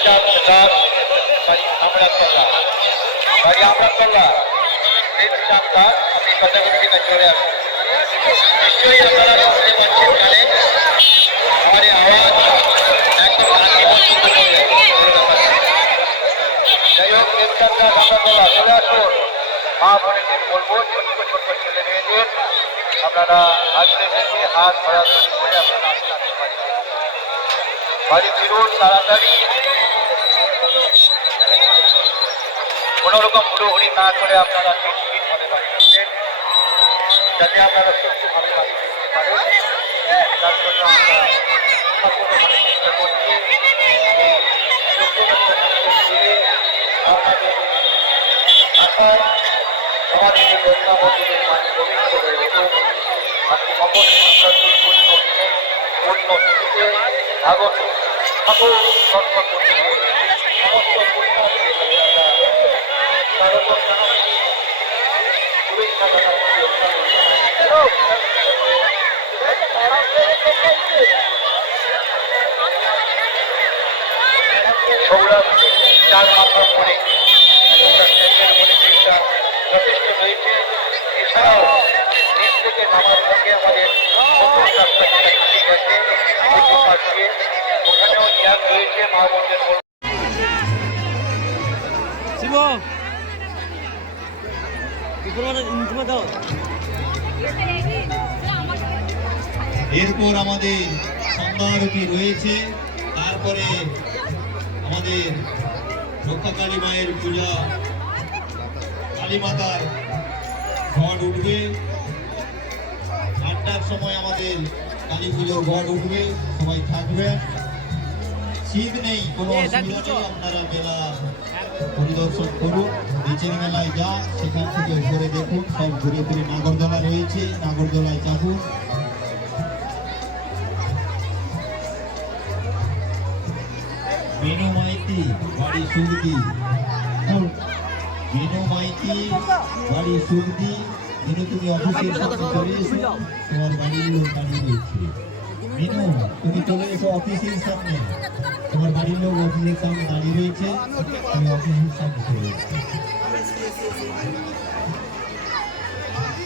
চাঁদ দাস বাড়ি আমরাতলা বাড়ি আমরাতলা প্রেম চাঁদ দাস আপনি কথাগুলো থেকে চলে আসুন নিশ্চয়ই আপনারা শুনতে পাচ্ছেন গানে আমার এই আওয়াজ একদম নাকি পর্যন্ত চলে যাবে কোনো ব্যাপার না। যাই হোক প্রেম চাঁদ দাস আমরাতলা চলে আসুন মা বোনেদের বলবো ছোট্ট ছোট্ট ছেলে মেয়েদের আপনারা হাতে ভেঙে হাত ধরাধরি করে আপনারা বাড়ি ফিরুন তাড়াতাড়ি। কোনো রকম হুড়োহুড়ি না করে আপনারা নিশ্চিত ভাবে বাড়ি ফিরবেন যাতে আপনারা সুস্থভাবে বাড়ি ফিরতে পারেন। তার জন্য আমরা সম্পূর্ণভাবে চেষ্টা করছি। আপনাদের আশা আমাদের এই গঙ্গা মন্দিরের মাঝে পবিত্র হয়ে উঠুক আপনি সকলে দুই পূর্ণ দিনে পূর্ণ আগত সকল সর্ব সমস্ত তার উপর শুভেচ্ছা সৌরভ চার মাথা পরে স্ট্যান্ডের উপরে ভিড়টা যথেষ্ট রয়েছে এছাড়াও রয়েছে মা বোনদের শিব ইনফরমেশন ইনফরমেশন দাও। এরপর আমাদের সন্ধ্যারতি রয়েছে তারপরে আমাদের রক্ষাকালী মায়ের পূজা কালী মাতার ঘট উঠবে। আটটার সময় আমাদের কালী পুজোর ঘট উঠবে সবাই থাকবেন। শীত নেই কোনো অসুবিধা আপনারা মেলা পরিদর্শন করুন নিচের মেলায় যা সেখান থেকে উপরে দেখুন সব ঘুরে ফিরে নাগরদোলা রয়েছে নাগরদোলায় চাপুন মেনু মাইতি বাড়ি সুগদি মেনু মাইতি বাড়ি সুগদি মেনু তুমি অফিসের সামনে চলে এসো তোমার বাড়ির লোক দাঁড়িয়ে রয়েছে মেনু তুমি চলে এসো অফিসের সামনে। তোমার বাড়ির লোক অফিসের সামনে দাঁড়িয়ে রয়েছে, তুমি অফিসের সামনে চলে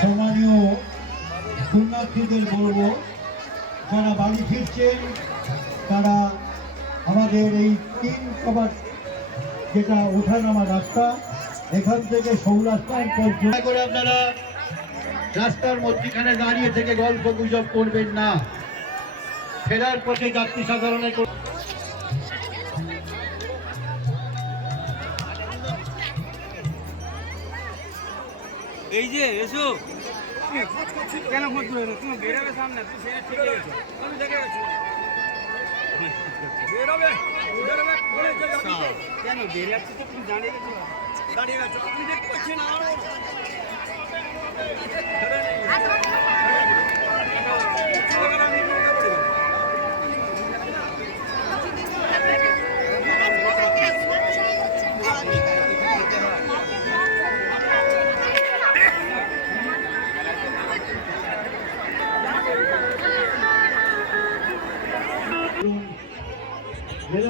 সম্মানীয় পুণ্যার্থীদের বলব, যারা বাড়ি ফিরছেন, তারা আমাদের এই তিন কবার যেটা ওঠানামা রাস্তা, এখান থেকে সৌরাস্তান পর্যন্ত করে আপনারা রাস্তার মধ্যখানে দাঁড়িয়ে থেকে গল্প গুজব করবেন না। ফেরার পথে যাত্রী সাধারণের এই যে এসো। কেন করে তুমি বেরোবে সামনে তুমি সেটা ঠিক গেছো তুমি দেখে বেরোবে বেরোবে যাবে। কেন বেরিয়ে তো তুমি দাঁড়িয়ে গেছো দাঁড়িয়ে গেছো তুমি দেখতে পাচ্ছি না